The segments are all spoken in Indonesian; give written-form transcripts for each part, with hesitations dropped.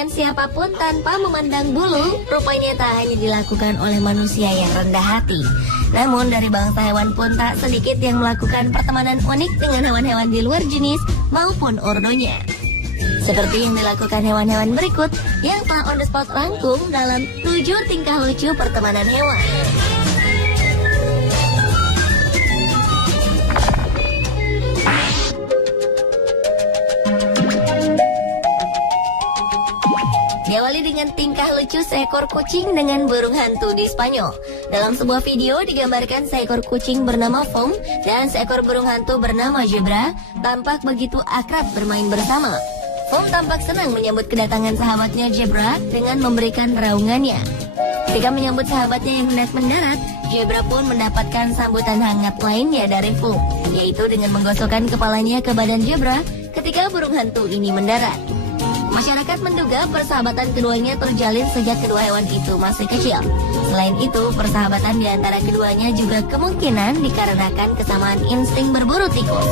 dengan siapapun tanpa memandang bulu, rupanya tak hanya dilakukan oleh manusia yang rendah hati. Namun dari bangsa hewan pun tak sedikit yang melakukan pertemanan unik dengan hewan-hewan di luar jenis maupun ordonya. Seperti yang dilakukan hewan-hewan berikut yang telah on the spot rangkum dalam 7 tingkah lucu pertemanan hewan. Diawali dengan tingkah lucu seekor kucing dengan burung hantu di Spanyol. Dalam sebuah video digambarkan seekor kucing bernama Foam dan seekor burung hantu bernama Zebra tampak begitu akrab bermain bersama. Foam tampak senang menyambut kedatangan sahabatnya Zebra dengan memberikan raungannya. Ketika menyambut sahabatnya yang hendak mendarat, Zebra pun mendapatkan sambutan hangat lainnya dari Foam, yaitu dengan menggosokkan kepalanya ke badan Zebra ketika burung hantu ini mendarat. Masyarakat menduga persahabatan keduanya terjalin sejak kedua hewan itu masih kecil. Selain itu, persahabatan di antara keduanya juga kemungkinan dikarenakan kesamaan insting berburu tikus.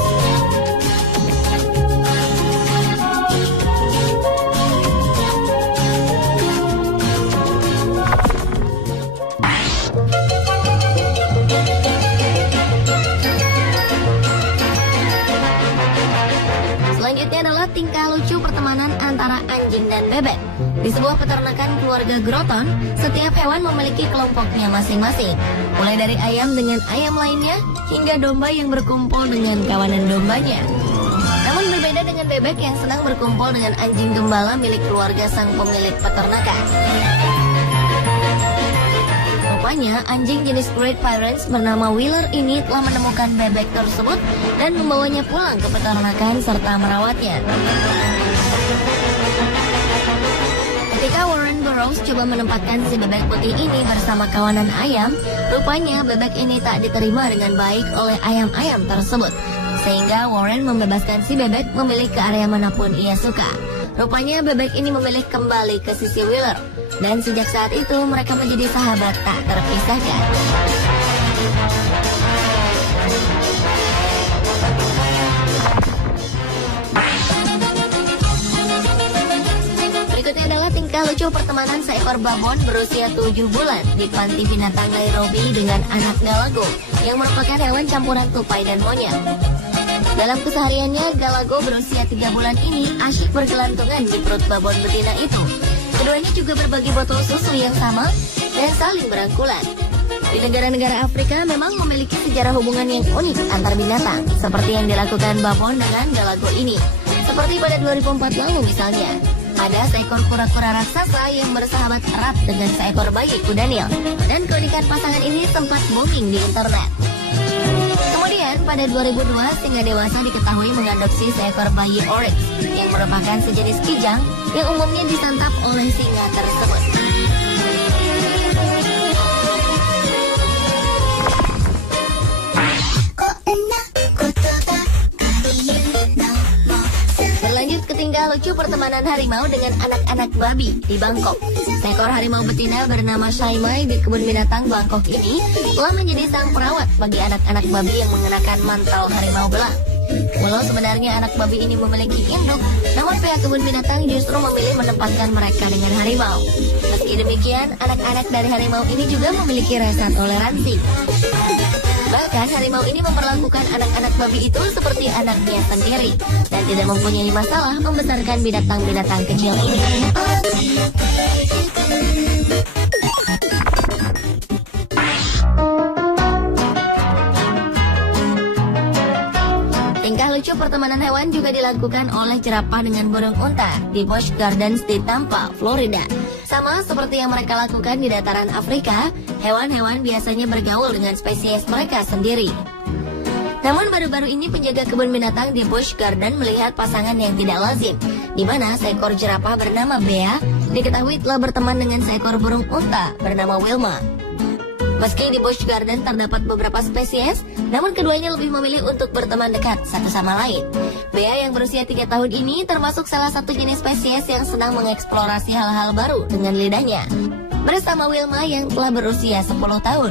Selanjutnya adalah tingkah lucu pertemanan antara anjing dan bebek. Di sebuah peternakan keluarga Groton, setiap hewan memiliki kelompoknya masing-masing. Mulai dari ayam dengan ayam lainnya, hingga domba yang berkumpul dengan kawanan dombanya. Namun berbeda dengan bebek yang senang berkumpul dengan anjing gembala milik keluarga sang pemilik peternakan. Rupanya, anjing jenis Great Pyrenees bernama Wheeler ini telah menemukan bebek tersebut dan membawanya pulang ke peternakan serta merawatnya. Ketika Warren Burroughs coba menempatkan si bebek putih ini bersama kawanan ayam, rupanya bebek ini tak diterima dengan baik oleh ayam-ayam tersebut. Sehingga Warren membebaskan si bebek memilih ke area manapun ia suka. Rupanya bebek ini memilih kembali ke sisi Wheeler. Dan sejak saat itu mereka menjadi sahabat tak terpisahkan. Berikutnya adalah tingkah lucu pertemanan seekor babon berusia 7 bulan di panti binatang Nairobi dengan anak galago yang merupakan hewan campuran tupai dan monyet. Dalam kesehariannya, galago berusia 3 bulan ini asyik bergelantungan di perut babon betina itu. Keduanya juga berbagi botol susu yang sama dan saling berangkulan. Di negara-negara Afrika memang memiliki sejarah hubungan yang unik antar binatang, seperti yang dilakukan babon dengan galago ini. Seperti pada 2004 lalu misalnya, ada seekor kura-kura raksasa yang bersahabat erat dengan seekor bayi kuda Nil, dan keunikan pasangan ini sempat booming di internet. Kemudian pada 2002 singa dewasa diketahui mengadopsi seekor bayi oryx yang merupakan sejenis kijang yang umumnya disantap oleh singa tersebut. Berlanjut ke tingkah lucu pertemanan harimau dengan anak-anak babi di Bangkok. Seekor harimau betina bernama Shaimai di kebun binatang Bangkok ini telah menjadi sang perawat bagi anak-anak babi yang mengenakan mantel harimau belang. Walau sebenarnya anak babi ini memiliki induk, namun pihak kebun binatang justru memilih menempatkan mereka dengan harimau. Meski demikian, anak-anak dari harimau ini juga memiliki rasa toleransi. Bahkan harimau ini memperlakukan anak-anak babi itu seperti anaknya sendiri dan tidak mempunyai masalah membesarkan binatang-binatang kecil ini. Tingkah lucu pertemanan hewan juga dilakukan oleh jerapah dengan burung unta di Busch Gardens di Tampa, Florida. Sama seperti yang mereka lakukan di dataran Afrika, hewan-hewan biasanya bergaul dengan spesies mereka sendiri. Namun baru-baru ini penjaga kebun binatang di Busch Garden melihat pasangan yang tidak lazim, di mana seekor jerapah bernama Bea diketahui telah berteman dengan seekor burung unta bernama Wilma. Meski di Busch Garden terdapat beberapa spesies, namun keduanya lebih memilih untuk berteman dekat satu sama lain. Bea yang berusia 3 tahun ini termasuk salah satu jenis spesies yang senang mengeksplorasi hal-hal baru dengan lidahnya. Bersama Wilma yang telah berusia 10 tahun.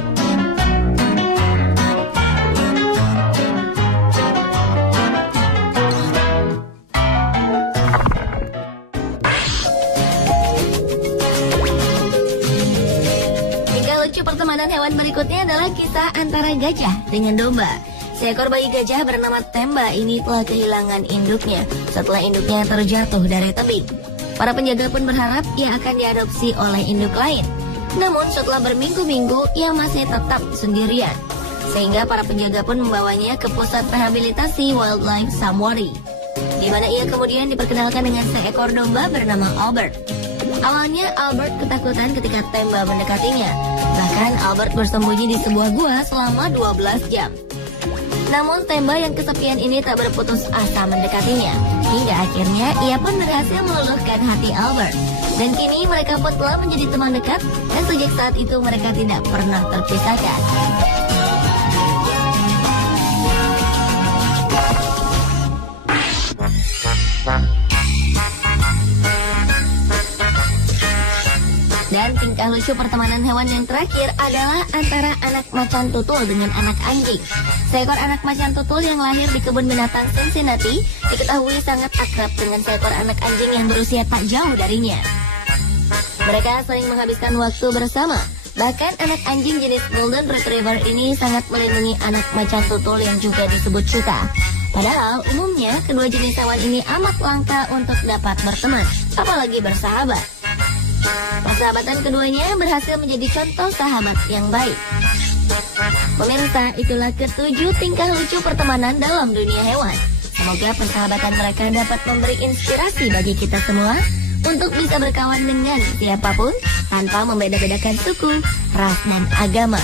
pertemuan hewan berikutnya adalah kisah antara gajah dengan domba. Seekor bayi gajah bernama Temba ini telah kehilangan induknya setelah induknya terjatuh dari tebing. Para penjaga pun berharap ia akan diadopsi oleh induk lain. Namun setelah berminggu-minggu ia masih tetap sendirian. Sehingga para penjaga pun membawanya ke pusat rehabilitasi Wildlife Sanctuary, di mana ia kemudian diperkenalkan dengan seekor domba bernama Albert. Awalnya Albert ketakutan ketika Temba mendekatinya. Bahkan Albert bersembunyi di sebuah gua selama 12 jam. Namun Temba yang kesepian ini tak berputus asa mendekatinya. Hingga akhirnya ia pun berhasil meluluhkan hati Albert. Dan kini mereka pun telah menjadi teman dekat. Dan sejak saat itu mereka tidak pernah terpisahkan. Dan tingkah lucu pertemanan hewan yang terakhir adalah antara anak macan tutul dengan anak anjing. Seekor anak macan tutul yang lahir di kebun binatang Cincinnati diketahui sangat akrab dengan seekor anak anjing yang berusia tak jauh darinya. Mereka sering menghabiskan waktu bersama. Bahkan anak anjing jenis Golden Retriever ini sangat melindungi anak macan tutul yang juga disebut Cheetah. Padahal umumnya kedua jenis hewan ini amat langka untuk dapat berteman, apalagi bersahabat. Persahabatan keduanya berhasil menjadi contoh sahabat yang baik. Pemirsa, itulah ketujuh tingkah lucu pertemanan dalam dunia hewan. Semoga persahabatan mereka dapat memberi inspirasi bagi kita semua untuk bisa berkawan dengan siapapun tanpa membeda-bedakan suku, ras, dan agama.